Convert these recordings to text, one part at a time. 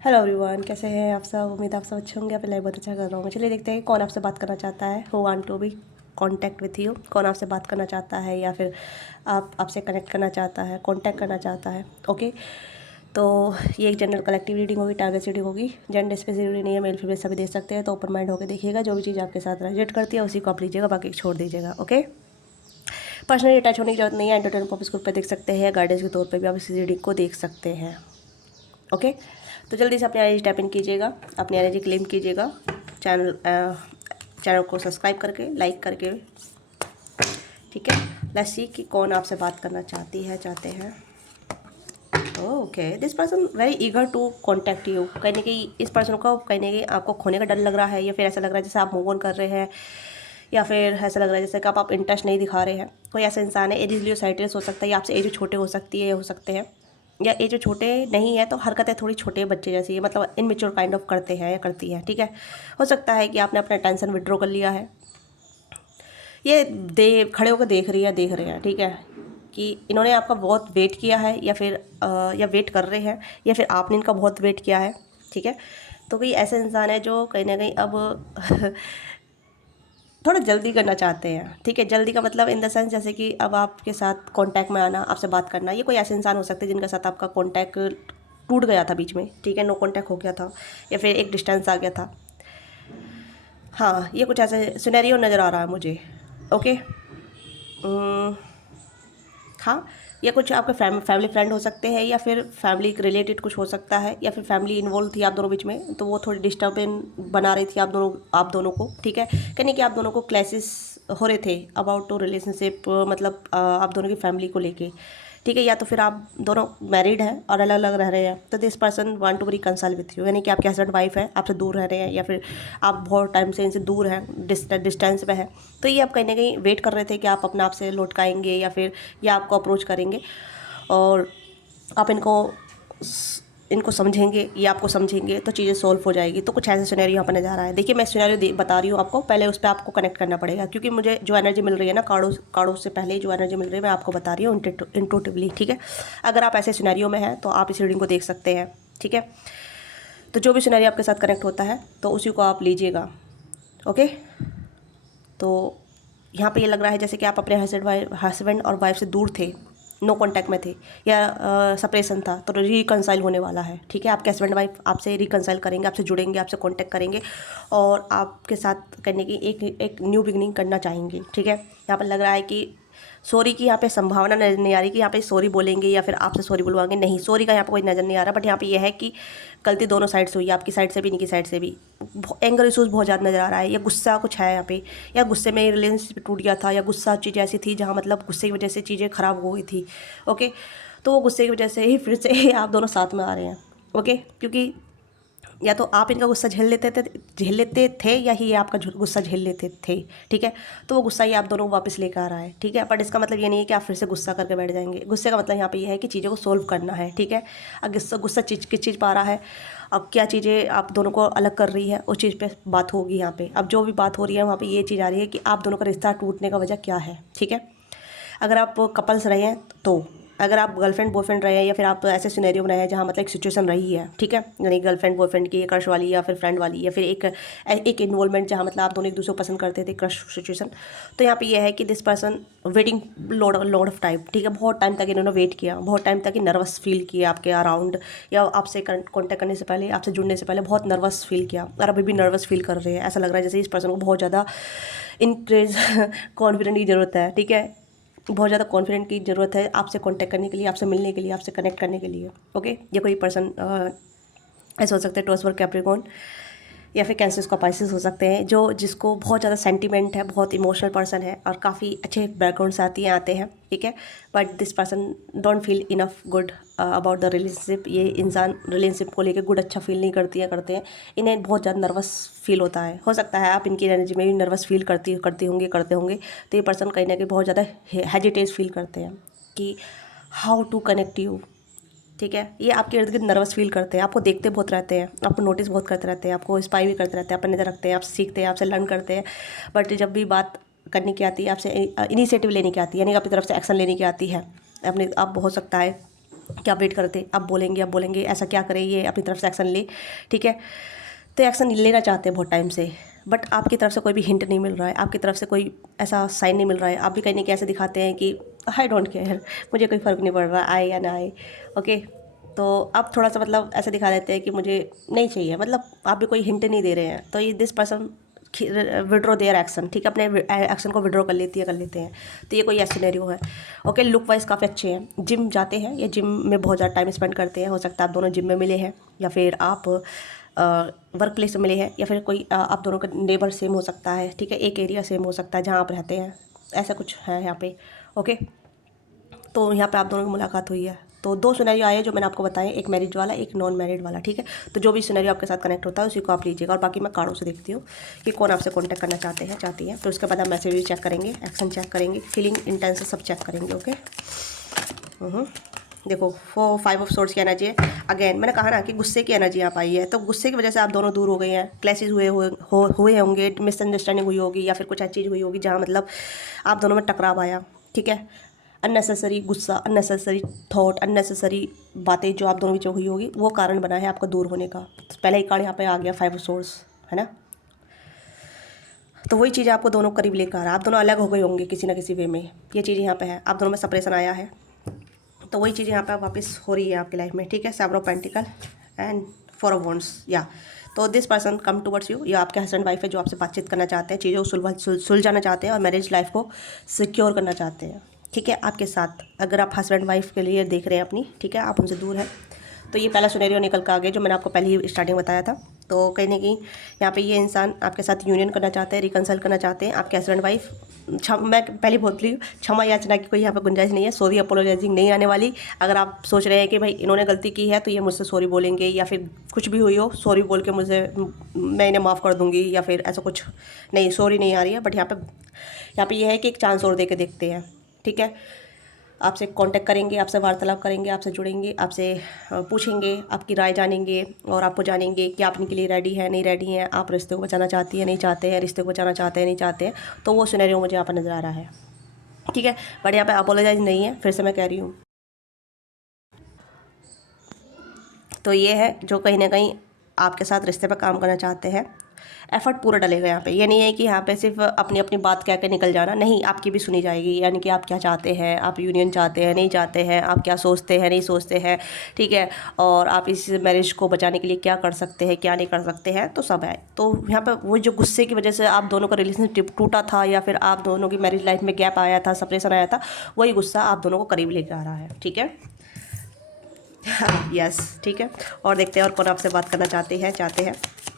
Hello everyone, कैसे हैं आप सब। उम्मीद आप सब अच्छे होंगे। अपने लाइफ बहुत अच्छा कर रहा हूँ। चलिए देखते हैं कौन आपसे बात करना चाहता है। Who want to be contact with you. कौन आपसे बात करना चाहता है या फिर आपसे कनेक्ट करना चाहता है, कॉन्टैक्ट करना चाहता है। ओके, तो ये एक जनरल कलेक्टिव रीडिंग होगी, टारगेट रीडिंग होगी। जेंडर स्पेसिफिक रीडिंग नहीं है, मेल फीमेल सभी देख सकते हैं। तो ओपन माइंड होकर देखिएगा, जो भी चीज़ आपके साथ रिलेट करती है उसी को आप लीजिएगा, बाकी छोड़ दीजिएगा। ओके, पर्सनली अटैच होने की जरूरत नहीं है। एंटरटेनमेंट पर्पस ग्रुप पे देख सकते हैं, गाइडेंस के तौर पे भी आप इस रीडिंग को देख सकते हैं। ओके, तो जल्दी से अपनी एनर्जी टैप इन कीजिएगा, अपनी एनर्जी क्लेम कीजिएगा। चैनल को सब्सक्राइब करके, लाइक करके। ठीक है, लेट्स सी कि कौन आपसे बात करना चाहते हैं। Okay, this person very eager to contact you. कहीं ना कहीं इस पर्सन को कहीं ना कहीं आपको खोने का डर लग रहा है, या फिर ऐसा लग रहा है जैसे आप मूव ऑन कर रहे हैं, या फिर ऐसा लग रहा है जैसे कि आप इंटरेस्ट नहीं दिखा रहे हैं। कोई ऐसा इंसान है, एज लियोसाइटिस हो सकता है, या आपसे एज छोटे हो सकती है, हो सकते हैं, या एज छोटे नहीं है तो हरकतें थोड़ी छोटे बच्चे जैसी है, मतलब इनमेच्योर काइंड ऑफ करते हैं या करती है। ठीक है, हो सकता है कि आपने अपना टेंशन विड्रॉ कर लिया है। ये खड़े होकर देख रहे हैं। ठीक है, कि इन्होंने आपका बहुत वेट किया है, या फिर या वेट कर रहे हैं, या फिर आपने इनका बहुत वेट किया है। ठीक है, तो कोई ऐसे इंसान है जो कहीं ना कहीं अब थोड़ा जल्दी करना चाहते हैं। ठीक है, जल्दी का मतलब इन द सेंस जैसे कि अब आपके साथ कांटेक्ट में आना, आपसे बात करना। ये कोई ऐसे इंसान हो सकते हैं जिनके साथ आपका कांटेक्ट टूट गया था बीच में। ठीक है, नो कांटेक्ट हो गया था, या फिर एक डिस्टेंस आ गया था। हाँ, ये कुछ ऐसे सिनेरियो नज़र आ रहा है मुझे। ओके, हाँ, या कुछ आपके फैमिली फ्रेंड हो सकते हैं, या फिर फैमिली रिलेटेड कुछ हो सकता है, या फिर फैमिली इन्वॉल्व थी आप दोनों बीच में, तो वो थोड़ी डिस्टर्बेंस बना रही थी आप दोनों को। ठीक है, कहने कि आप दोनों को क्लैसेस हो रहे थे अबाउट टू रिलेशनशिप, मतलब आप दोनों की फैमिली को लेके। ठीक है, या तो फिर आप दोनों मैरिड हैं और अलग अलग रह रहे हैं, तो this person want to be reconcile with you, यानी कि आपके हस्बैंड वाइफ है, आपसे दूर रह रहे हैं, या फिर आप बहुत टाइम से इनसे दूर हैं, डिस्टेंस पे है। तो ये आप कहीं ना कहीं वेट कर रहे थे कि आप अपने आप से लौट आएंगे, या फिर ये आपको अप्रोच करेंगे और आप इनको समझेंगे, ये आपको समझेंगे, तो चीज़ें सॉल्व हो जाएगी। तो कुछ ऐसे सिनेरियो यहाँ पर नज़र आ रहा है। देखिए, मैं सिनेरियो बता रही हूँ आपको, पहले उस पर आपको कनेक्ट करना पड़ेगा, क्योंकि मुझे जो एनर्जी मिल रही है ना, कार्डों से पहले जो एनर्जी मिल रही है मैं आपको बता रही हूँ इंटूटिवली। ठीक है, अगर आप ऐसे सिनेरियो में हैं तो आप इस रीडिंग को देख सकते हैं। ठीक है, तो जो भी सिनेरियो आपके साथ कनेक्ट होता है तो उसी को आप लीजिएगा। ओके, तो यहाँ पे ये लग रहा है जैसे कि आप अपने हस्बैंड और वाइफ से दूर थे, नो कांटेक्ट में थे, या सेपरेशन था, तो रिकंसाइल होने वाला है। ठीक है, आपके हस्बैंड वाइफ आपसे रिकंसाइल करेंगे, आपसे जुड़ेंगे, आपसे कांटेक्ट करेंगे, और आपके साथ करने की एक न्यू बिगनिंग करना चाहेंगे। ठीक है, यहाँ पर लग रहा है कि सॉरी की यहाँ पे संभावना नजर नहीं आ रही कि यहाँ पे सॉरी बोलेंगे या फिर आपसे सॉरी बुलवाएंगे। नहीं, सॉरी का यहाँ पे कोई नज़र नहीं आ रहा, बट यहाँ पे यह है कि गलती दोनों साइड से हुई है, आपकी साइड से भी, इनकी साइड से भी। एंगर इशूज़ बहुत ज़्यादा नज़र आ रहा है, या गुस्सा कुछ है यहाँ पे, या गुस्से में रिलेशनशिप टूट गया था, या गुस्सा चीज़ ऐसी थी जहाँ मतलब गुस्से की वजह से चीज़ें ख़राब हो गई थी। ओके, तो वो गुस्से की वजह से ही फिर से आप दोनों साथ में आ रहे हैं। ओके, क्योंकि या तो आप इनका गुस्सा झेल लेते थे, या ही ये आपका गुस्सा झेल लेते थे। ठीक है, तो वो गुस्सा ये आप दोनों को वापस लेकर आ रहा है। ठीक है, बट इसका मतलब ये नहीं है कि आप फिर से गुस्सा करके बैठ जाएंगे। गुस्से का मतलब यहाँ पे ये है कि चीज़ों को सोल्व करना है। ठीक है, अब गुस्सा किस चीज़ पर आ रहा है, अब क्या चीज़ें आप दोनों को अलग कर रही है, उस चीज़ पे बात होगी यहाँ पे। अब जो भी बात हो रही है वहाँ पे ये चीज़ आ रही है कि आप दोनों का रिश्ता टूटने का वजह क्या है। ठीक है, अगर आप कपल्स रहे हैं तो, अगर आप गर्लफ्रेंड बॉयफ्रेंड रहे हैं, या फिर आप ऐसे सिनेरियो में रहे हैं जहाँ मतलब एक सिचुएशन रही है। ठीक है, यानी गर्लफ्रेंड बॉयफ्रेंड की क्रश वाली, या फिर फ्रेंड वाली, या फिर एक इन्वॉल्वमेंट जहाँ मतलब आप दोनों एक दूसरे को पसंद करते थे, क्रश सिचुएशन। तो यहाँ पे ये है कि this person waiting lot of time. ठीक है, बहुत टाइम तक इन्होंने वेट किया, बहुत टाइम तक नर्वस फील किया आपके अराउंड, या आपसे कॉन्टैक्ट करने से पहले, आपसे जुड़ने से पहले बहुत नर्वस फील किया, और अभी भी नर्वस फील कर रहे हैं। ऐसा लग रहा है जैसे इस पर्सन को बहुत ज़्यादा इंक्रेज कॉन्फिडेंट की ज़रूरत है। ठीक है, बहुत ज़्यादा कॉन्फिडेंट की ज़रूरत है आपसे कांटेक्ट करने के लिए, आपसे मिलने के लिए, आपसे कनेक्ट करने के लिए। ओके, ये कोई पर्सन ऐसा हो सकता है टॉरस कैप्रिकॉर्न, या फिर कैंसर का पाइसेस हो सकते हैं, जो जिसको बहुत ज़्यादा सेंटीमेंट है, बहुत इमोशनल पर्सन है, और काफ़ी अच्छे बैकग्राउंड से आते हैं। ठीक है, but this person don't feel enough good about the relationship. ये इंसान रिलेशनशिप को लेकर गुड अच्छा फील नहीं करते हैं। इन्हें बहुत ज़्यादा नर्वस फील होता है। हो सकता है आप इनकी एनर्जी में भी नर्वस फील करते होंगे। तो ये पर्सन कहीं ना कहीं बहुत ज़्यादा हेजिटेट फील करते हैं कि हाउ टू कनेक्ट यू। ठीक है, ये आपके इर्द गिर्द नर्वस फील करते हैं, आपको देखते बहुत रहते हैं, आपको नोटिस बहुत करते रहते हैं, आपको स्पाई भी करते रहते हैं, अपने नज़र रखते हैं, आपसे सीखते हैं, आपसे लर्न करते हैं। बट जब भी बात करने की आती है, आपसे इनिशिएटिव लेने की आती है, यानी कि अपनी तरफ से एक्शन लेने की आती है, अपने आप हो सकता है कि आप वेट करते, अब बोलेंगे ऐसा क्या करें, ये अपनी तरफ से एक्शन ले, ठीक है। तो एक्शन लेना चाहते हैं बहुत टाइम से, बट आपकी तरफ से कोई भी हिंट नहीं मिल रहा है, आपकी तरफ से कोई ऐसा साइन नहीं मिल रहा है। आप भी कहीं ना कहीं ऐसे दिखाते हैं कि आई डोंट केयर, मुझे कोई फ़र्क नहीं पड़ रहा, आए या ना आए, ओके। तो आप थोड़ा सा मतलब ऐसे दिखा देते हैं कि मुझे नहीं चाहिए, मतलब आप भी कोई हिंट नहीं दे रहे हैं, तो ये this person withdraw their action, ठीक है, अपने एक्शन को विड्रॉ कर लेते हैं। तो ये कोई सिनेरियो है, ओके। लुक वाइज काफ़ी अच्छे हैं, जिम जाते हैं या जिम में बहुत ज़्यादा टाइम स्पेंड करते हैं, हो सकता है आप दोनों जिम में मिले हैं, या फिर आप वर्क प्लेस में मिले हैं, या फिर कोई आप दोनों का नेबर सेम हो सकता है, ठीक है, एक एरिया सेम हो सकता है जहाँ आप रहते हैं, ऐसा कुछ है यहाँ पे, ओके। तो यहाँ पे आप दोनों की मुलाकात हुई है। तो 2 सिनेरियो आए जो मैंने आपको बताए, एक मैरिज वाला, एक नॉन मैरिड वाला, ठीक है। तो जो भी सिनेरियो आपके साथ कनेक्ट होता है उसी को आप लीजिएगा, और बाकी मैं कार्डों से देखती हूँ कि कौन आपसे कॉन्टैक्ट करना चाहते हैं, चाहती है। तो उसके बाद आप मैसेज भी चेक करेंगे, एक्शन चेक करेंगे, फीलिंग इंटेंस सब चेक करेंगे, ओके। देखो 5 ऑफ सोर्ड्स की एनर्जी है। अगेन मैंने कहा ना कि गुस्से की एनर्जी यहाँ आई है, तो गुस्से की वजह से आप दोनों दूर हो गए हैं, क्लैशेस हुए होंगे, मिसअंडरस्टैंडिंग हुई होगी, या फिर कुछ ऐसी चीज़ हुई होगी जहाँ मतलब आप दोनों में टकराव आया, ठीक है। अननेसेसरी गुस्सा, अननेसेसरी थॉट, अननेसेसरी बातें जो आप दोनों बीच में हुई होगी, वो कारण बना है आपको दूर होने का। तो पहला ही कार्ड यहाँ पे आ गया 5 ऑफ सोर्ड्स, है ना। तो वही चीज़ आपको दोनों करीब लेकर आ रहा है, आप दोनों अलग हो गए होंगे किसी ना किसी वे में, ये चीज़ यहाँ पे है, आप दोनों में सेपरेशन आया है। तो वही चीज़ यहाँ पे वापस हो रही है आपकी लाइफ में, ठीक है। 7 of pentacle and 4 of wands, या तो this person come towards you, या आपके हस्बैंड वाइफ है जो आपसे बातचीत करना चाहते हैं, चीज़ों को सुलझाना चाहते हैं और मैरिज लाइफ को सिक्योर करना चाहते हैं, ठीक है, आपके साथ। अगर आप हस्बैंड वाइफ के लिए देख रहे हैं अपनी, ठीक है, आप उनसे दूर हैं, तो ये पहला सिनेरियो निकल कर आ गया जो मैंने आपको पहले ही स्टार्टिंग बताया था। तो कहीं ना कहीं यहाँ पे ये इंसान आपके साथ यूनियन करना चाहते हैं, रिकंसल करना चाहते हैं, आपके हस्बैंड वाइफ। मैं पहले बोल रही हूँ, क्षमा याचना की कोई यहाँ पे गुंजाइश नहीं है, सॉरी अपोलोजाइजिंग नहीं आने वाली। अगर आप सोच रहे हैं कि भाई इन्होंने गलती की है तो ये मुझसे सॉरी बोलेंगे, या फिर कुछ भी हुई हो सॉरी बोल के मुझे मैं इन्हें माफ़ कर दूँगी, या फिर ऐसा कुछ नहीं, सॉरी नहीं आ रही है। बट यहाँ पे ये है कि एक चांस और दे के देखते हैं, ठीक है। आपसे कांटेक्ट करेंगे, आपसे वार्तालाप करेंगे, आपसे जुड़ेंगे, आपसे पूछेंगे, आपकी राय जानेंगे, और आपको जानेंगे कि आप इनके लिए रेडी हैं नहीं रेडी हैं, आप रिश्ते को बचाना चाहती हैं नहीं चाहते हैं, रिश्ते को बचाना चाहते हैं नहीं चाहते हैं। तो वो सिनेरियो मुझे यहाँ पर नज़र आ रहा है, ठीक है। बट यहाँ पे अपोलोजाइज नहीं है, फिर से मैं कह रही हूँ। तो ये है जो कहीं ना कहीं आपके साथ रिश्ते पर काम करना चाहते हैं, एफर्ट पूरा डलेगा यहाँ पे। ये नहीं है कि यहाँ पे सिर्फ अपनी अपनी बात कह के निकल जाना, नहीं, आपकी भी सुनी जाएगी। यानी कि आप क्या चाहते हैं, आप यूनियन चाहते हैं नहीं चाहते हैं, आप क्या सोचते हैं नहीं सोचते हैं, ठीक है, और आप इस मैरिज को बचाने के लिए क्या कर सकते हैं क्या नहीं कर सकते हैं, तो सब है। तो यहाँ पे वो जो गुस्से की वजह से आप दोनों का रिलेशनशिप टूटा था, या फिर आप दोनों की मैरिज लाइफ में गैप आया था, सेपरेशन आया था, वही गुस्सा आप दोनों को करीब लेकर आ रहा है, ठीक है। यस, ठीक है। और देखते हैं और कौन आपसे बात करना चाहते हैं।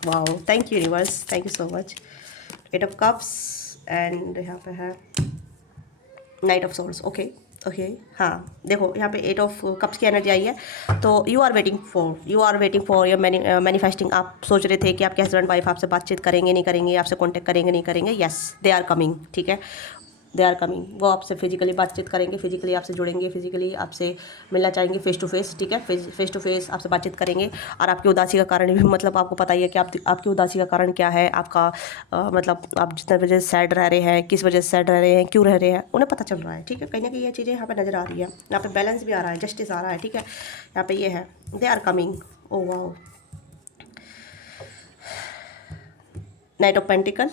Wow, thank you universe, thank you so much. 8 of cups and यहाँ पे है knight of swords, okay okay. हाँ देखो यहाँ पे 8 ऑफ कप्स की एनर्जी आई है। तो you are waiting for your manifesting. आप सोच रहे थे कि आपके हस्बैंड वाइफ आपसे बातचीत करेंगे नहीं करेंगे, आपसे कॉन्टेक्ट करेंगे नहीं करेंगे। यस, दे आर कमिंग, ठीक है, दे आर कमिंग। वो आपसे फिजिकली बातचीत करेंगे, फिजिकली आपसे जुड़ेंगे, फिजिकली आपसे मिलना चाहेंगे फेस टू फेस, ठीक है, फेस टू फेस आपसे बातचीत करेंगे। और आपकी उदासी का कारण भी मतलब आपको पता ही है कि आपकी उदासी का कारण क्या है, आपका मतलब आप जितने वजह से सैड रह रहे हैं, किस वजह से सैड रह रहे हैं, क्यों रह रहे हैं, उन्हें पता चल रहा है, ठीक है। कहीं ना कहीं ये चीज़ें यहाँ पर नज़र आ रही है, यहाँ पे बैलेंस भी आ रहा है, जस्टिस आ रहा है, ठीक है। यहाँ पे ये है, they are coming. Oh wow, knight of pentacles,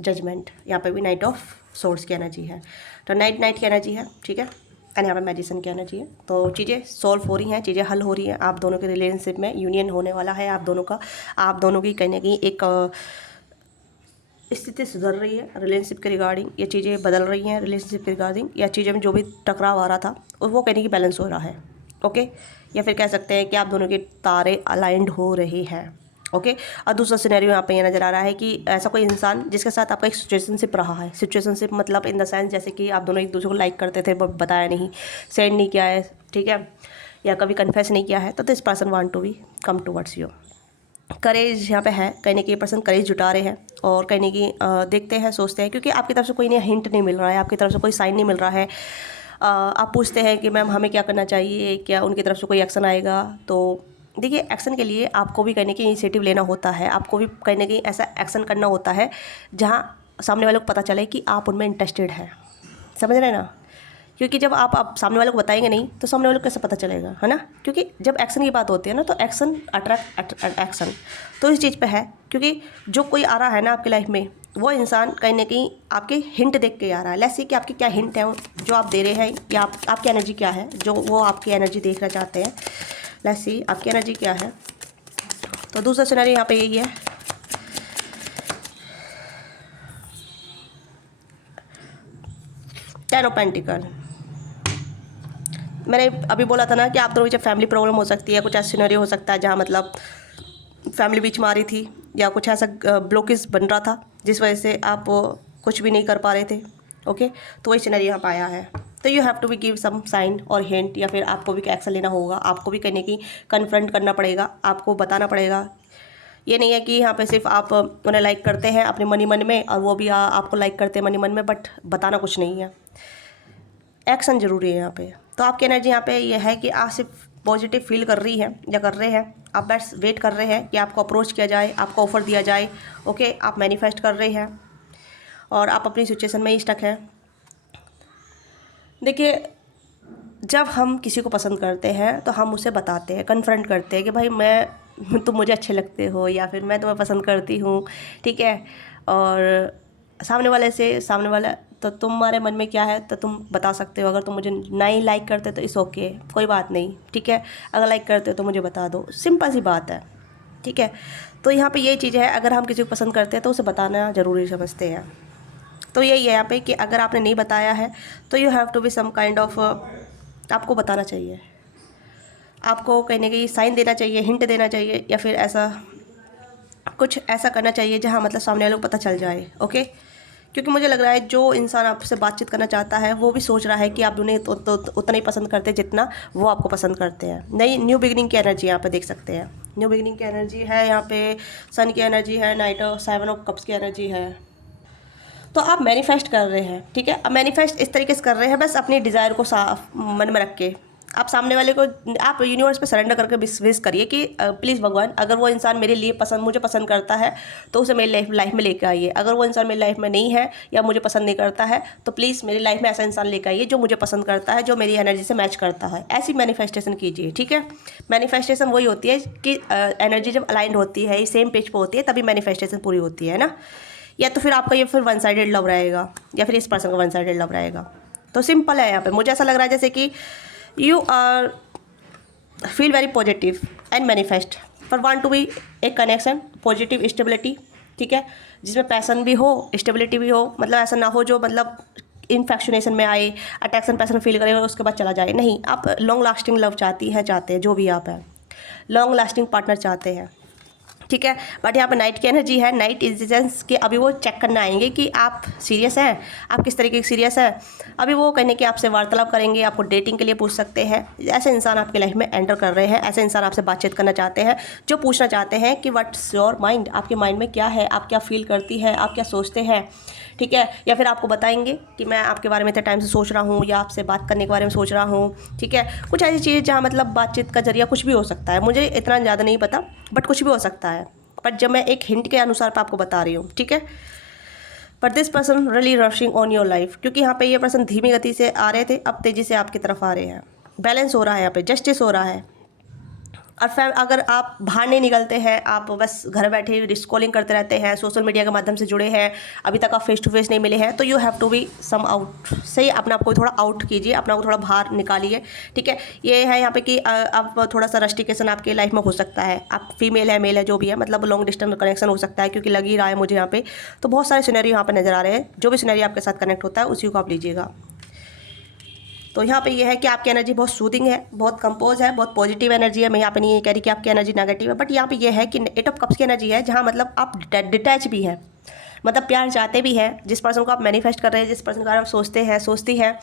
judgment. यहाँ पे भी नाइट ऑफ सोर्स की एनर्जी है, तो नाइट की एनर्जी है, ठीक है। एंड यहाँ पे मैजिशियन की एनर्जी है। तो चीज़ें सॉल्व हो रही हैं, चीज़ें हल हो रही हैं, आप दोनों के रिलेशनशिप में यूनियन होने वाला है। आप दोनों की कहीं ना कहीं एक स्थिति सुधर रही है रिलेशनशिप के रिगार्डिंग, ये चीज़ें बदल रही हैं रिलेशनशिप के रिगार्डिंग, या चीज़ें में जो भी टकराव आ रहा था वो कहने की बैलेंस हो रहा है, ओके। या फिर कह सकते हैं कि आप दोनों के तारे अलाइंड हो रहे हैं, ओके। और दूसरा सिनेरियो यहाँ पे ये नज़र आ रहा है कि ऐसा कोई इंसान जिसके साथ आपका एक सिचुएशनशिप रहा है, सिचुएशनशिप मतलब इन द सेंस जैसे कि आप दोनों एक दूसरे को लाइक करते थे बट बताया नहीं, सेंड नहीं किया है, ठीक है, या कभी कन्फेस नहीं किया है, तो this person want to be come towards you. Courage यहाँ पे है, कहीं ना कहीं पर्सन करेज जुटा रहे हैं, और कहीं ना कहीं देखते हैं सोचते हैं, क्योंकि आपकी तरफ से कोई नया हिंट नहीं मिल रहा है, आपकी तरफ से कोई साइन नहीं मिल रहा है। आप पूछते हैं कि मैम हमें क्या करना चाहिए, क्या उनकी तरफ से कोई एक्शन आएगा। तो देखिए, एक्शन के लिए आपको भी कहीं ना कहीं इनिशिएटिव लेना होता है, आपको भी कहीं ना कहीं ऐसा एक्शन करना होता है जहाँ सामने वालों को पता चले कि आप उनमें इंटरेस्टेड हैं, समझ रहे हैं ना। क्योंकि जब आप सामने वाले को बताएंगे नहीं तो सामने वाले को कैसे पता चलेगा, है ना। क्योंकि जब एक्शन की बात होती है ना तो एक्शन अट्रैक्ट एक्शन, तो इस चीज़ पे है। क्योंकि जो कोई आ रहा है ना आपकी लाइफ में, वो इंसान कहीं ना कहीं आपके हिंट देख के आ रहा है। लेट्स सी कि आपकी क्या हिंट है जो आप दे रहे हैं, या आपकी एनर्जी क्या है जो वो आपकी एनर्जी देखना चाहते हैं। लेट्स सी आपकी एनर्जी क्या है। तो दूसरा सिनेरियो यहाँ पे यही है, टेन ऑफ पेंटिकल। मैंने अभी बोला था ना कि आप दोनों बीच फैमिली प्रॉब्लम हो सकती है, कुछ ऐसा सिनेरियो हो सकता है जहाँ मतलब फैमिली बीच में आ रही थी, या कुछ ऐसा ब्लॉकेज बन रहा था जिस वजह से आप कुछ भी नहीं कर पा रहे थे। ओके, तो वही सिनेरियो यहाँ पाया है। तो you have to be give some sign और हिंट, या फिर आपको भी एक्शन लेना होगा, आपको भी कहने की कन्फ्रंट करना पड़ेगा, आपको बताना पड़ेगा। ये नहीं है कि यहाँ पे सिर्फ आप उन्हें लाइक करते हैं अपने मन में और वो भी आपको लाइक करते हैं मन में, बट बताना कुछ नहीं है। एक्शन ज़रूरी है यहाँ पे। तो आपकी एनर्जी यहाँ पे ये है कि आप सिर्फ पॉजिटिव फील कर रही है या कर रहे हैं, आप बस वेट कर रहे हैं कि आपको अप्रोच किया जाए, आपको ऑफ़र दिया जाए। ओके, आप मैनिफेस्ट कर रहे हैं और आप अपनी सिचुएशन में ही स्टक हैं। देखिए, जब हम किसी को पसंद करते हैं तो हम उसे बताते हैं, कन्फ्रंट करते हैं कि भाई तुम मुझे अच्छे लगते हो, या फिर मैं तुम्हें पसंद करती हूँ, ठीक है। और सामने वाला तो तुम्हारे मन में क्या है तो तुम बता सकते हो। अगर तुम मुझे नहीं लाइक करते तो इट्स ओके, कोई बात नहीं, ठीक है। अगर लाइक करते हो तो मुझे बता दो, सिंपल सी बात है, ठीक है। तो यहाँ पे ये चीज़ है, अगर हम किसी को पसंद करते हैं तो उसे बताना ज़रूरी समझते हैं। तो यही है यहाँ पे कि अगर आपने नहीं बताया है तो you have to be some kind of, आपको बताना चाहिए, आपको कहीं ना कहीं साइन देना चाहिए, हिंट देना चाहिए, या फिर ऐसा कुछ ऐसा करना चाहिए जहाँ मतलब सामने वालों को पता चल जाए। ओके, क्योंकि मुझे लग रहा है जो इंसान आपसे बातचीत करना चाहता है वो भी सोच रहा है कि आप उन्हें तो उतना ही पसंद करते हैं जितना वो आपको पसंद करते हैं। नई न्यू बिगिनिंग की एनर्जी यहाँ पे देख सकते हैं, न्यू बिगिनिंग की एनर्जी है यहाँ पे, सन की एनर्जी है, नाइट ऑफ 7 ऑफ कप्स की एनर्जी है। तो आप मैनिफेस्ट कर रहे हैं, ठीक है। अब मैनिफेस्ट इस तरीके से कर रहे हैं, बस अपनी डिज़ायर को साफ मन में रख के आप सामने वाले को, आप यूनिवर्स पे सरेंडर करके विश करिए कि प्लीज़ भगवान, अगर वो इंसान मेरे लिए मुझे पसंद करता है तो उसे मेरी लाइफ में लेकर आइए। अगर वो इंसान मेरी लाइफ में नहीं है या मुझे पसंद नहीं करता है तो प्लीज़ मेरी लाइफ में ऐसा इंसान लेकर आइए जो मुझे पसंद करता है, जो मेरी एनर्जी से मैच करता है। ऐसी मैनिफेस्टेशन कीजिए, ठीक है। मैनिफेस्टेशन वही होती है कि एनर्जी जब अलाइंड होती है, सेम पेज पर होती है, तभी मैनिफेस्टेशन पूरी होती है ना। या तो फिर आपका ये फिर वन साइडेड लव रहेगा, या फिर इस पर्सन का वन साइडेड लव रहेगा। तो सिंपल है यहाँ पे। मुझे ऐसा लग रहा है जैसे कि you are feel very positive and manifest पर want to be a connection, positive stability, ठीक है, जिसमें पैसन भी हो, स्टेबिलिटी भी हो। मतलब ऐसा ना हो जो मतलब इन्फेक्शनेशन में आए, अट्रैक्शन पैसन फील करे और उसके बाद चला जाए। नहीं, आप लॉन्ग लास्टिंग लव चाहते हैं, जो भी आप हैं, लॉन्ग लास्टिंग पार्टनर चाहते हैं, ठीक है। बट यहाँ पे नाइट की एनर्जी है, नाइट इंटेलिजेंस के अभी वो चेक करना आएंगे कि आप सीरियस हैं, आप किस तरीके की सीरियस है। अभी वो कहने कि आपसे वार्तालाप करेंगे, आपको डेटिंग के लिए पूछ सकते हैं। ऐसे इंसान आपके लाइफ में एंटर कर रहे हैं, ऐसे इंसान आपसे बातचीत करना चाहते हैं, जो पूछना चाहते हैं कि व्हाट्स योर माइंड, आपके माइंड में क्या है, आप क्या फील करती हैं, आप क्या सोचते हैं, ठीक है। या फिर आपको बताएंगे कि मैं आपके बारे में इतने टाइम से सोच रहा हूँ, या आपसे बात करने के बारे में सोच रहा हूँ, ठीक है। कुछ ऐसी चीज़ जहाँ मतलब बातचीत का जरिया कुछ भी हो सकता है, मुझे इतना ज़्यादा नहीं पता, बट कुछ भी हो सकता है। बट जब मैं एक हिंट के अनुसार पे आपको बता रही हूँ, ठीक है। But this person really rushing on your life, क्योंकि यहाँ पे ये पर्सन धीमी गति से आ रहे थे, अब तेज़ी से आपकी तरफ आ रहे हैं। बैलेंस हो रहा है यहाँ पे, जस्टिस हो रहा है। और अगर आप बाहर नहीं निकलते हैं, आप बस घर बैठे स्क्रॉलिंग करते रहते हैं, सोशल मीडिया के माध्यम से जुड़े हैं, अभी तक आप फेस टू फेस नहीं मिले हैं, तो you have to be some out. सही, अपने आप को थोड़ा आउट कीजिए, अपना को थोड़ा बाहर निकालिए, ठीक है। ये है यहाँ पे कि आप थोड़ा सा रस्टिकेशन आपके लाइफ में हो सकता है। आप फीमेल है, मेल है, जो भी है, मतलब लॉन्ग डिस्टेंस कनेक्शन हो सकता है, क्योंकि लग ही रहा है मुझे यहाँ पे। तो बहुत सारे सिनेरियो यहाँ पे नज़र आ रहे हैं, जो भी सिनेरियो आपके साथ कनेक्ट होता है उसी को आप लीजिएगा। तो यहाँ पे ये है कि आपकी एनर्जी बहुत सूदिंग है, बहुत कंपोज है, बहुत पॉजिटिव एनर्जी है। मैं यहाँ पे नहीं कह रही कि आपकी एनर्जी नेगेटिव है, बट यहाँ पे ये है कि 8 ऑफ कप्स की एनर्जी है, जहाँ मतलब आप डिटैच भी हैं, मतलब प्यार चाहते भी हैं। जिस पर्सन को आप मैनिफेस्ट कर रहे हैं, जिस पर्सन के बारे में आप सोचते हैं, सोचती हैं,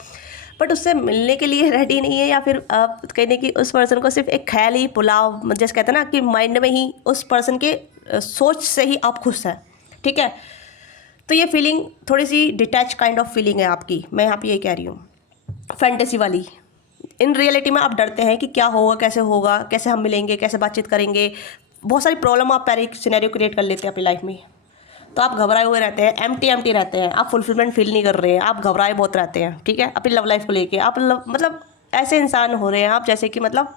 बट उससे मिलने के लिए रेडी नहीं है, या फिर आप कहने कि उस पर्सन को सिर्फ एक ख्याली पुलाव, जैसे कहते हैं ना कि माइंड में ही उस पर्सन के सोच से ही आप खुश हैं, ठीक है। तो ये फीलिंग थोड़ी सी डिटैच काइंड ऑफ फीलिंग है आपकी, मैं यहाँ पे यही कह रही हूँ, फैंटेसी वाली। इन रियलिटी में आप डरते हैं कि क्या होगा, कैसे हम मिलेंगे, कैसे बातचीत करेंगे। बहुत सारी प्रॉब्लम आप पहले सिनेरियो क्रिएट कर लेते हैं अपनी लाइफ में। तो आप घबराए हुए रहते हैं, एम्प्टी रहते हैं, आप फुलफिलमेंट फील नहीं कर रहे हैं, आप घबराए बहुत रहते हैं, ठीक है, अपनी लव लाइफ को लेके। आप मतलब ऐसे इंसान हो रहे हैं आप जैसे कि मतलब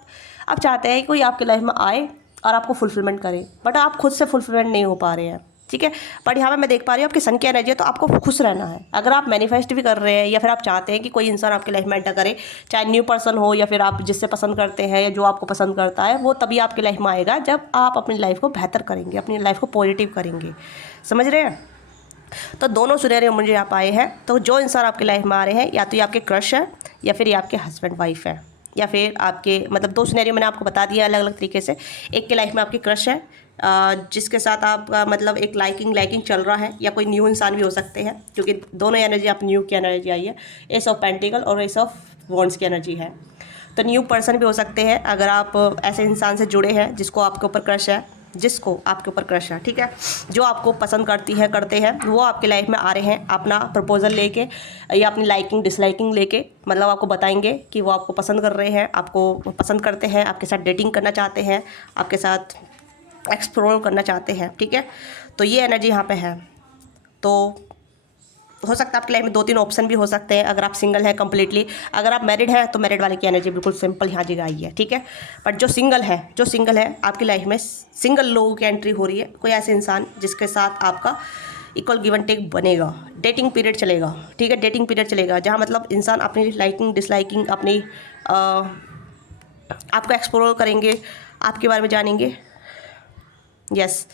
आप चाहते हैं कि कोई आपकी लाइफ में आए और आपको फुलफिलमेंट करे, बट आप खुद से फुलफिलमेंट नहीं हो पा रहे हैं, ठीक है। बट यहाँ पे मैं देख पा रही हूँ आपकी सन की एनर्जी है, तो आपको खुश रहना है। अगर आप मैनिफेस्ट भी कर रहे हैं या फिर आप चाहते हैं कि कोई इंसान आपकी लाइफ में एंटर करे, चाहे न्यू पर्सन हो या फिर आप जिससे पसंद करते हैं या जो आपको पसंद करता है, वो तभी आपकी लाइफ में आएगा जब आप अपनी लाइफ को बेहतर करेंगे, अपनी लाइफ को पॉजिटिव करेंगे। समझ रहे हैं? तो दोनों सिनेरियो मुझे यहाँ आए हैं। तो जो इंसान आपकी लाइफ में आ रहे हैं, या तो ये आपके क्रश है या फिर ये आपके हस्बैंड वाइफ है, या फिर आपके मतलब दो सिनेरियो मैंने आपको बता दिया अलग अलग तरीके से। एक के लाइफ में आपकी क्रश है, जिसके साथ आपका मतलब एक लाइकिंग चल रहा है, या कोई न्यू इंसान भी हो सकते हैं, क्योंकि दोनों एनर्जी आप न्यू की एनर्जी आई है। एस ऑफ पेंटिकल और एस ऑफ वॉन्ड्स की एनर्जी है। तो न्यू पर्सन भी हो सकते हैं अगर आप ऐसे इंसान से जुड़े हैं जिसको आपके ऊपर क्रश है, ठीक है, जो आपको पसंद करते हैं, वो आपके लाइफ में आ रहे हैं अपना प्रपोजल लेके या अपनी लाइकिंग डिसलाइकिंग लेके। मतलब आपको बताएंगे कि वो आपको पसंद कर रहे हैं, आपको पसंद करते हैं, आपके साथ डेटिंग करना चाहते हैं, आपके साथ एक्सप्लोर करना चाहते हैं, ठीक है। तो ये एनर्जी यहाँ पे है। तो हो सकता है आपकी लाइफ में 2-3 ऑप्शन भी हो सकते हैं अगर आप सिंगल हैं कम्प्लीटली। अगर आप मैरिड हैं तो मैरिड वाले की एनर्जी बिल्कुल सिंपल यहाँ जगह आई है, ठीक है। बट जो सिंगल है आपकी लाइफ में सिंगल लोगों की एंट्री हो रही है। कोई ऐसे इंसान जिसके साथ आपका इक्वल गिव एंड टेक बनेगा, डेटिंग पीरियड चलेगा, ठीक है, डेटिंग पीरियड चलेगा, जहाँ मतलब इंसान अपनी लाइकिंग डिसलाइकिंग अपनी आपको एक्सप्लोर करेंगे, आपके बारे में जानेंगे। यस।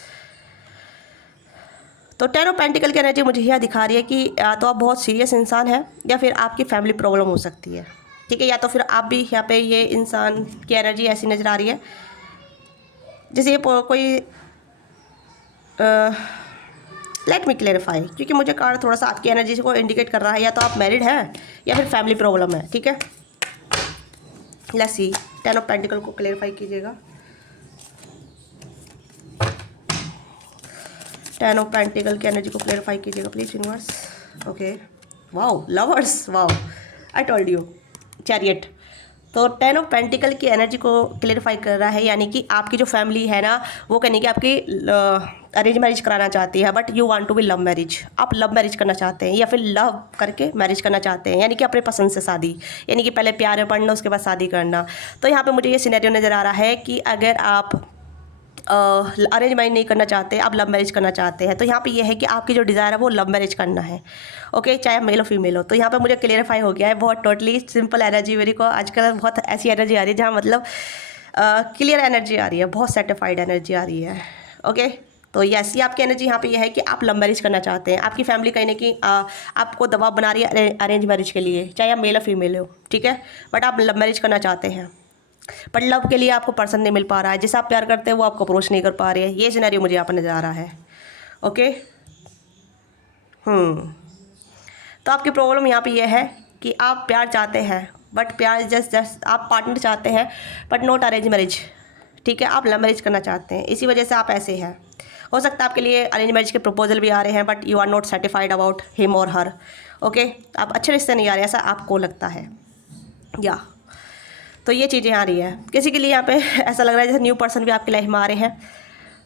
तो 10 ऑफ पेंटिकल की एनर्जी मुझे यह दिखा रही है कि या तो आप बहुत सीरियस इंसान हैं या फिर आपकी फैमिली प्रॉब्लम हो सकती है, ठीक है, या तो फिर आप भी यहाँ पे ये इंसान की एनर्जी ऐसी नज़र आ रही है जैसे ये कोई लेट मी क्लेरिफाई, क्योंकि मुझे कार्ड थोड़ा सा आपकी एनर्जी को इंडिकेट कर रहा है, या तो आप मैरिड हैं या फिर फैमिली प्रॉब्लम है, ठीक है। लेट्स सी, 10 ऑफ पेंटिकल को क्लेरिफाई कीजिएगा। 10 ऑफ पेंटिकल की एनर्जी को क्लेरिफाई कीजिएगा please universe. Okay, wow, lovers, wow, I told you, chariot. तो 10 ऑफ पेंटिकल की एनर्जी को क्लेरिफाई कर रहा है, यानी कि आपकी जो फैमिली है ना, वो कहने की आपकी अरेंज मैरिज कराना चाहती है, but you want to be love marriage. आप लव मैरिज करना चाहते हैं या फिर लव करके मैरिज करना चाहते हैं, यानी कि अपने पसंद से शादी, यानी कि पहले प्यार में पड़ना उसके बाद शादी करना। तो यहाँ पे मुझे ये सिनेरियो नज़र आ रहा है कि अगर आप अरेंज मैरिज नहीं करना चाहते, आप लव मैरिज करना चाहते हैं, तो यहाँ पे ये है कि आपकी जो डिज़ायर है वो लव मैरिज करना है, ओके, चाहे मेल हो फीमेल हो। तो यहाँ पे मुझे क्लियरिफाई हो गया है। बहुत टोटली सिंपल एनर्जी मेरे को आजकल बहुत ऐसी एनर्जी आ रही है जहाँ मतलब क्लियर एनर्जी आ रही है, बहुत सेटिफाइड एनर्जी आ रही है, ओके। तो यस, ये आपकी एनर्जी यहाँ पे ये है कि आप लव मैरिज करना चाहते हैं। आपकी फैमिली कहीं ना कहीं आपको दबाव बना रही है अरेंज मैरिज के लिए, चाहे आप मेल हो फीमेल हो, ठीक है, बट आप लव मैरिज करना चाहते हैं। पर लव के लिए आपको पर्सन नहीं मिल पा रहा है, जिसे आप प्यार करते हैं वो आपको अप्रोच नहीं कर पा रहे हैं। ये सिनेरियो मुझे यहाँ पर नज़र आ रहा है, ओके। तो आपकी प्रॉब्लम यहाँ पे ये है कि आप प्यार चाहते हैं, बट प्यार जस्ट आप पार्टनर चाहते हैं, बट नॉट अरेंज मैरिज, ठीक है, आप लव मैरिज करना चाहते हैं, इसी वजह से आप ऐसे हैं। हो सकता है आपके लिए अरेंज मैरिज के प्रपोजल भी आ रहे हैं, but you are not satisfied about him और हर, ओके, आप अच्छे रिश्ते नहीं आ रहे, ऐसा आपको लगता है, या तो ये चीज़ें आ रही है। किसी के लिए यहाँ पे ऐसा लग रहा है जैसे न्यू पर्सन भी आपकी लाइफ में आ रहे हैं,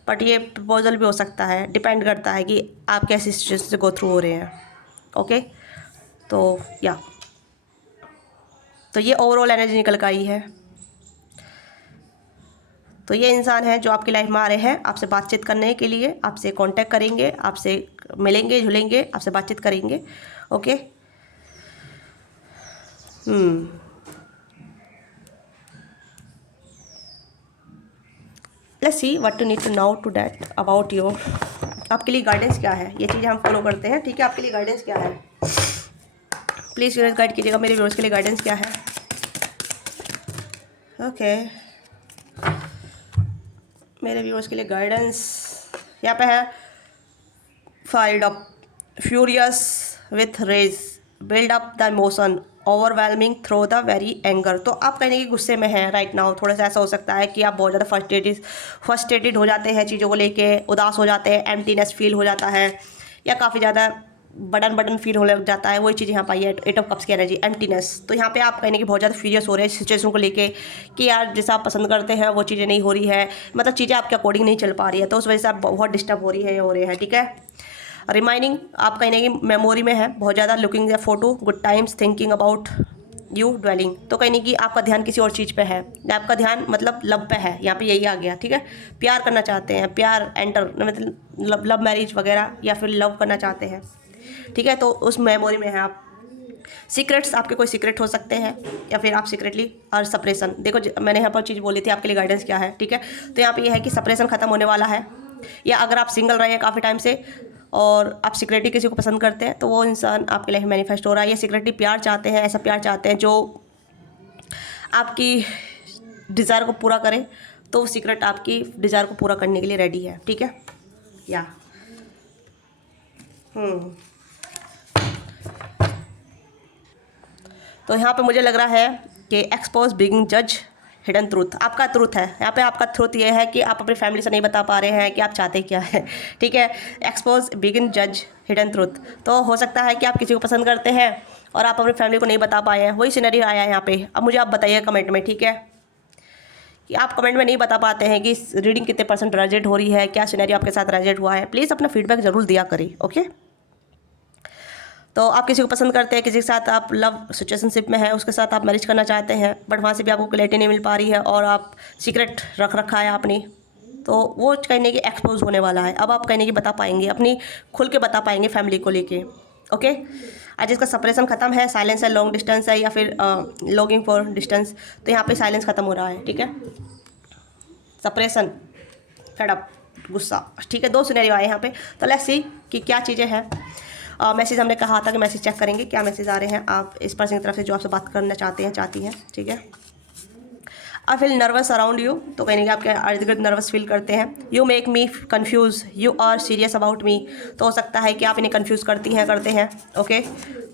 बट ये प्रपोजल भी हो सकता है, डिपेंड करता है कि आप कैसी सिचुएशन से गो थ्रू हो रहे हैं, ओके। तो या तो ये ओवरऑल एनर्जी निकल कर आई है। तो ये इंसान है जो आपकी लाइफ में आ रहे हैं आपसे बातचीत करने के लिए, आपसे कांटेक्ट करेंगे, आपसे मिलेंगे जुलेंगे, आपसे बातचीत करेंगे, okay. Let's see what you need to now to that about your, आपके लिए गाइडेंस क्या है, ये चीज़ें हम फॉलो करते हैं, ठीक है। आपके लिए गाइडेंस क्या है, प्लीज़ व्यूअर्स गाइड कीजिएगा, मेरे व्यूअर्स के लिए गाइडेंस क्या है, ओके। मेरे व्यूअर्स के लिए गाइडेंस यहाँ पे है, fired up, furious with rage, build up the emotion, overwhelming through the very anger. तो आप कहने की गुस्से में हैं राइट नाउ, थोड़ा सा ऐसा हो सकता है कि आप बहुत ज़्यादा फर्स्ट्रेटेड हो जाते हैं चीज़ों को लेके, उदास हो जाते हैं, एम्प्टीनेस फील हो जाता है, या काफ़ी ज़्यादा बर्डन फील होने लग जाता है। वही चीज़ यहाँ पाई है, 8 ऑफ कप्स की एनर्जी, एम्प्टीनेस। तो यहाँ पे आप कहने की बहुत ज़्यादा फ्यूरियस हो रहे हैं सिचुएशन को लेके कि यार जैसा आप पसंद करते हैं वो चीज़ें नहीं हो रही है, मतलब चीज़ें आपके अकॉर्डिंग नहीं चल पा रही है, तो उस वजह से आप बहुत डिस्टर्ब हो रही है, हो रहे हैं, ठीक है। रिमाइंडिंग आप कहीं ना कहीं मेमोरी में है बहुत ज़्यादा, looking the photo, good times, thinking about you, dwelling, तो कहीं नहीं कि आपका ध्यान किसी और चीज़ पे है, आपका ध्यान मतलब लव पे है, यहाँ पे यही आ गया, ठीक है। प्यार करना चाहते हैं, प्यार एंटर मतलब लव मैरिज वगैरह या फिर लव करना चाहते हैं, ठीक है, तो उस मेमोरी में है आप। सीक्रेट्स, आपके कोई सीक्रेट हो सकते हैं या फिर आप सीक्रेटली और सप्रेशन, देखो मैंने यहाँ पर चीज़ बोली थी आपके लिए गाइडेंस क्या है, ठीक है। तो यहाँ पे ये है कि सप्रेशन ख़त्म होने वाला है, या अगर आप सिंगल रहे हैं काफ़ी टाइम से और आप सीक्रेटली किसी को पसंद करते हैं तो वो इंसान आपके लाइफ में मैनिफेस्ट हो रहा है, या सीक्रेटली प्यार चाहते हैं, ऐसा प्यार चाहते हैं जो आपकी डिज़ायर को पूरा करे, तो वो सीक्रेट आपकी डिज़ायर को पूरा करने के लिए रेडी है, ठीक है। या तो यहाँ पे मुझे लग रहा है कि एक्सपोज बिगिंग जज हिडन ट्रूथ, आपका ट्रूथ है यहाँ पे, आपका ट्रूथ ये है कि आप अपनी फैमिली से नहीं बता पा रहे हैं कि आप चाहते क्या है, ठीक है। एक्सपोज बिगिन जज हिडन ट्रूथ, तो हो सकता है कि आप किसी को पसंद करते हैं और आप अपनी फैमिली को नहीं बता पाए हैं, वही सिनेरियो आया है यहाँ पे। अब मुझे आप बताइए कमेंट में, ठीक है, कि आप कमेंट में नहीं बता पाते हैं कि रीडिंग कितने % रेजेट हो रही है, क्या सिनेरियो आपके साथ रेजेट हुआ है, प्लीज़ अपना फीडबैक ज़रूर दिया करें, ओके। तो आप किसी को पसंद करते हैं, किसी के साथ आप लव सिचुएशनशिप में है, उसके साथ आप मैरिज करना चाहते हैं, बट वहाँ से भी आपको क्लैरिटी नहीं मिल पा रही है और आप सीक्रेट रख रखा है आपने, तो वो कहने की एक्सपोज होने वाला है। अब आप कहने की बता पाएंगे, अपनी खुल के बता पाएंगे फैमिली को लेके, ओके। आज इसका सप्रेशन ख़त्म है, साइलेंस है, लॉन्ग डिस्टेंस है या फिर लॉगिंग फॉर डिस्टेंस, तो यहाँ पे साइलेंस ख़त्म हो रहा है, ठीक है। सप्रेशन, फेडअप, गुस्सा, ठीक है, 2 सिनेरियो आए यहाँ पे। तो लेट्स सी कि क्या चीज़ें हैं। मैसेज हमने कहा था कि मैसेज चेक करेंगे क्या मैसेज आ रहे हैं आप इस पर्सन की तरफ से जो आपसे बात करना चाहते हैं, चाहती हैं, ठीक है। I feel nervous around you, तो कहीं आप क्या इर्द गिर्द नर्वस फील करते हैं। You make me confuse, you are serious about me, तो हो सकता है कि आप इन्हें कन्फ्यूज़ करते हैं, ओके।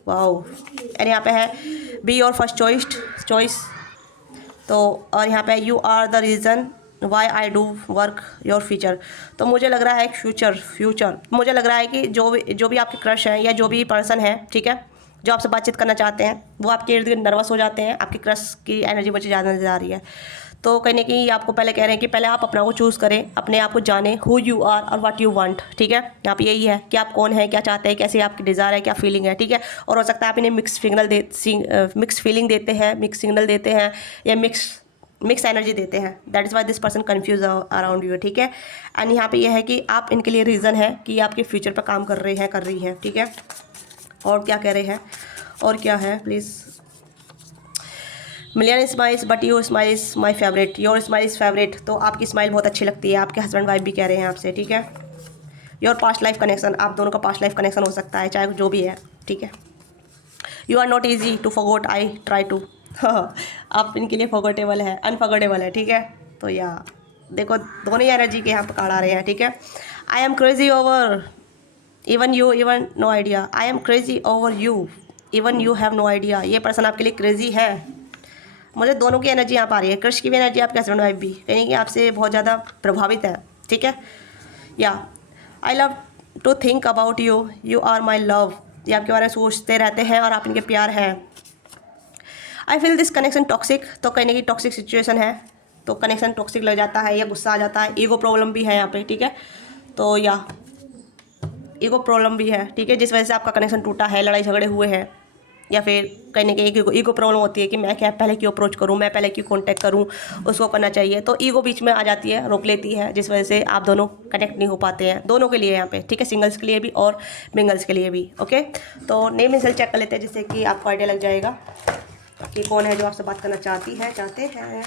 वाओ, एंड यहाँ पे है बी योर फर्स्ट चॉइस, तो और यहाँ पे you are the reason why I do work your future, तो मुझे लग रहा है फ्यूचर मुझे लग रहा है कि जो भी आपके क्रश हैं या जो भी पर्सन है, ठीक है, जो आपसे बातचीत करना चाहते हैं, वो आपके इर्द गिर्द नर्वस हो जाते हैं, आपकी क्रश की एनर्जी मुझे ज़्यादा नज़र आ रही है। तो कहीं ना कहीं आपको पहले कह रहे हैं कि पहले आप अपना को चूज़ करें, अपने आप को जानें, हु यू आर और व्हाट यू वांट, ठीक है। यहाँ पे यही है कि आप कौन है, क्या चाहते हैं, कैसी आपकी डिज़ायर है, क्या फीलिंग है, ठीक है। और हो सकता है आप इन्हें मिक्स फीलिंग देते हैं, मिक्स सिग्नल देते हैं या मिक्स एनर्जी देते हैं, that is why this person confuse around you, ठीक है। एंड यहाँ पे यह है कि आप इनके लिए रीज़न है कि ये आपके फ्यूचर पर काम कर रही हैं, ठीक है। और क्या कह रहे हैं, और क्या है please. Million smiles but your smile is my favourite, your smile is favourite, तो आपकी स्माइल बहुत अच्छी लगती है, आपके हस्बैंड वाइफ भी कह रहे हैं आपसे, ठीक है। योर पास्ट लाइफ कनेक्शन, आप दोनों का पास्ट लाइफ कनेक्शन हो सकता है, चाहे जो भी है, ठीक है। You are not easy to forgot, I try to, आप इनके लिए फॉरगेटेबल है, अनफॉरगेटेबल है, ठीक है। तो या देखो दोनों ही एनर्जी के यहाँ पर कार्ड आ रहे हैं, ठीक है। I am crazy over even you even no idea, I am crazy over you even you have no idea, ये पर्सन आपके लिए क्रेजी है। मुझे दोनों की एनर्जी यहाँ पर आ रही है, कृष्ण की भी एनर्जी, आपके हस्बैंड वाइफ भी कहीं कि आपसे बहुत ज़्यादा प्रभावित है, ठीक है। या I love to think about you, you are my love, ये आपके बारे में सोचते रहते हैं और आप इनके प्यार हैं। I feel this connection toxic, तो कहने की टॉक्सिक सिचुएशन है, तो कनेक्शन टॉक्सिक लग जाता है या गुस्सा आ जाता है, ईगो प्रॉब्लम भी है यहाँ पे, ठीक है। तो या ईगो प्रॉब्लम भी है, ठीक है, जिस वजह से आपका कनेक्शन टूटा है, लड़ाई झगड़े हुए हैं, या फिर कहने के एक ईगो प्रॉब्लम होती है कि मैं क्या पहले क्यों अप्रोच करूँ, मैं पहले क्यों कांटेक्ट करूँ, उसको करना चाहिए, तो ईगो बीच में आ जाती है, रोक लेती है, जिस वजह से आप दोनों कनेक्ट नहीं हो पाते हैं, दोनों के लिए यहाँ पे, ठीक है, सिंगल्स के लिए भी और मिंगल्स के लिए भी, ओके। तो नेम इंसल चेक कर लेते हैं जिससे कि आपको आइडिया लग जाएगा कि कौन है जो आपसे बात करना चाहते हैं।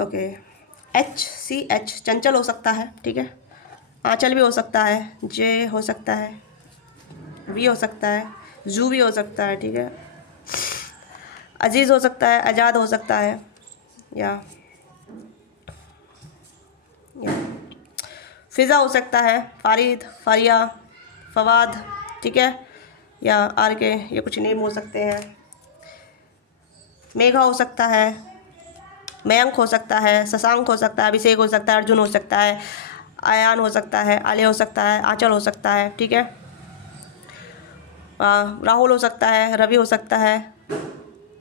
ओके, HCH चंचल हो सकता है, ठीक है, आंचल भी हो सकता है, जे हो सकता है, वी हो सकता है, जू भी हो सकता है, ठीक है, अजीज़ हो सकता है, आज़ाद हो सकता है, या फ़िज़ा हो सकता है, फारिद, फारिया, फवाद, ठीक है, या आर के, ये कुछ नेम हो सकते हैं। मेघा हो सकता है, मयंक हो सकता है, शशांक हो सकता है, अभिषेक हो सकता है, अर्जुन हो सकता है, आयान हो सकता है, आले हो सकता है, आंचल हो सकता है, ठीक है, राहुल हो सकता है, रवि हो सकता है,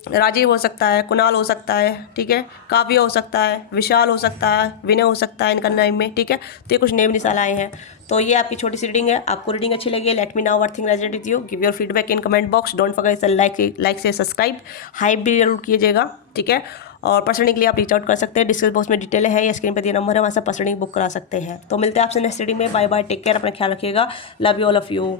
राजीव हो सकता है, कुणाल हो सकता है, ठीक है, काव्य हो सकता है, विशाल हो सकता है, विनय हो सकता है इनका नेम में, ठीक है। तो ये कुछ नेम निकाल आए हैं। तो ये आपकी छोटी सी रीडिंग है। आपको रीडिंग अच्छी लगी है, let me know what thing resonate with you, give your feedback in comment box, don't forget like से सब्सक्राइब, हाइप भी जरूर कीजिएगा, ठीक है। और पर्सनली के लिए आप रीच आउट कर सकते हैं, डिस्क्रिप्शन बॉक्स में डिटेल है या स्क्रीन पर दिया नंबर है, वहाँ से पर्सनली बुक करा सकते हैं। तो मिलते हैं आपसे नेक्स्ट रीडिंग में। बाय बाय, टेक केयर, अपना ख्याल रखिएगा, love you all of you.